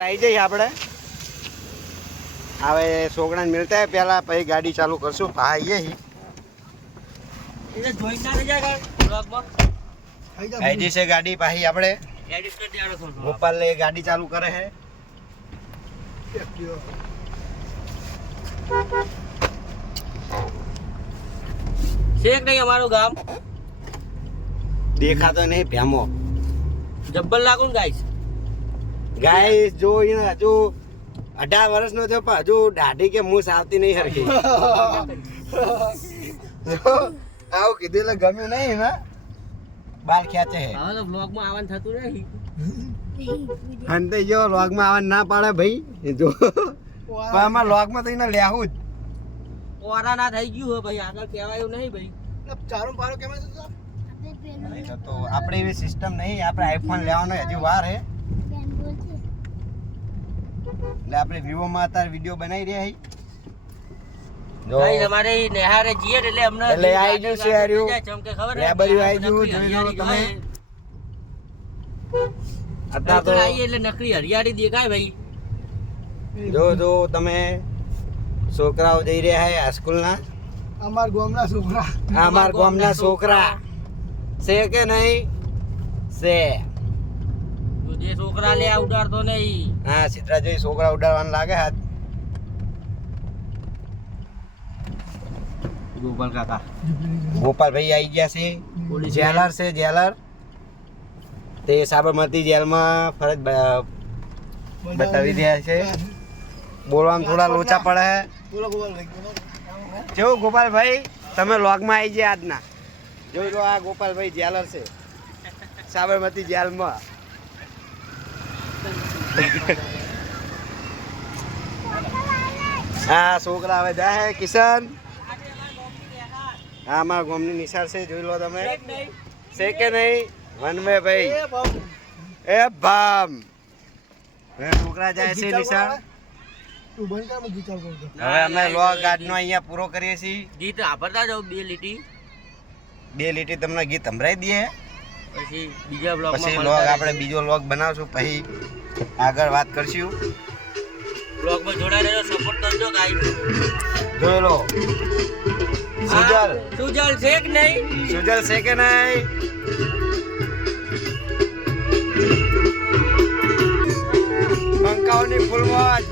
आई जाइए આપણે હવે છોકરાને મિલતા હે પહેલા પછી ગાડી ચાલુ કરશું ભાઈ એ જોઈન ના જાય બ્લોગમાં આઈજી છે ગાડી પાહી આપણે એડિટ કરી દેવાનો છો ગોપાલ લે ગાડી ચાલુ કરે હે શેક નહીં અમારું ગામ દેખાતો નહીં ભેમો જબ્બર લાગુ ને ગાઈસ જો અહીંયા હજુ 18 વર્ષનો થયો પણ હજુ દાઢી કે મૂછ આવતી નહીં હરખી આવું કીધું એટલે ગમ્યું નહીં ને બાલ ખેંચે હે હવે તો બ્લોગ માં આવવાનું થતું નહીં હંતે જો વ્લોગ માં આવવાનું ના પાડે ભાઈ જો પણ આમાં વ્લોગ માં તો એને લેવું જ ઓરા ના થઈ ગયું હે ભાઈ આગળ કહેવાયું નહીં ભાઈ ચારું પારો કેમ છે તો આપણે એવી સિસ્ટમ નહીં આપણે આઈફોન લેવાનો હજી વાર હે એટલે આપણે વિવો માં અત્યારે વિડિયો બનાવી રહ્યા હી જો ભાઈ અમારે નેહારે જીએ એટલે અમને એટલે આઈ ગયું છે આર્યું ચમકે ખબર લેબરી આઈ ગયું જોઈ લો તમે અત્યારે તો આઈ એટલે નકરી હરિયાળી દેખાય ભાઈ જો જો તમે છોકરાઓ જઈ રહ્યા હે આ સ્કૂલ ના અમાર ગામના છોકરા અમાર ગામના છોકરા છે કે નહીં છે જે છોકરા લે ઉડાડતો નહીં હા સિદ્ધરાજ જોઈ છોકરા ઉડાડવાનું લાગે હાથ ગોપાલ કાકા ગોપાલ ભાઈ આવી ગયા છે જેલર છે જેલર તે સાબરમતી જેલમાં ફરજ બતાવી રહ્યા છે બોલવામાં થોડા લોચા પડે બોલો બોલો કેવું ગોપાલભાઈ તમે લોગમાં આવી ગયા આજના જોઈ લો આ ગોપાલભાઈ જેલર છે સાબરમતી જેલમાં હા છોકરા હવે જાય કિશન હા અમારા ગામની નિશાળ છે જોઈ લો તમે છે કે નહીં વનમે ભાઈ એ ભામ હવે છોકરા જાય છે નિશાળ તું બંધ કર હું વિચાર કરતો હવે અમે લોગ આજનો અહીંયા પૂરો કરીએ છીએ ગીત આભરતા જાવ બે લીટી તમને ગીત સંભળાવી દઈએ પછી બીજા બ્લોગ પછી લોગ આપણે બીજો લોગ બનાવશું પછી આગળ વાત કરશું બ્લોગ માં જોડાઈ રહેજો સપોર્ટ કરજો ગાઈસ જોઈ લો સુજલ સુજલ છે કે નહીં સુજલ છે કે નહીં બંકાઓની ફૂલ મોજ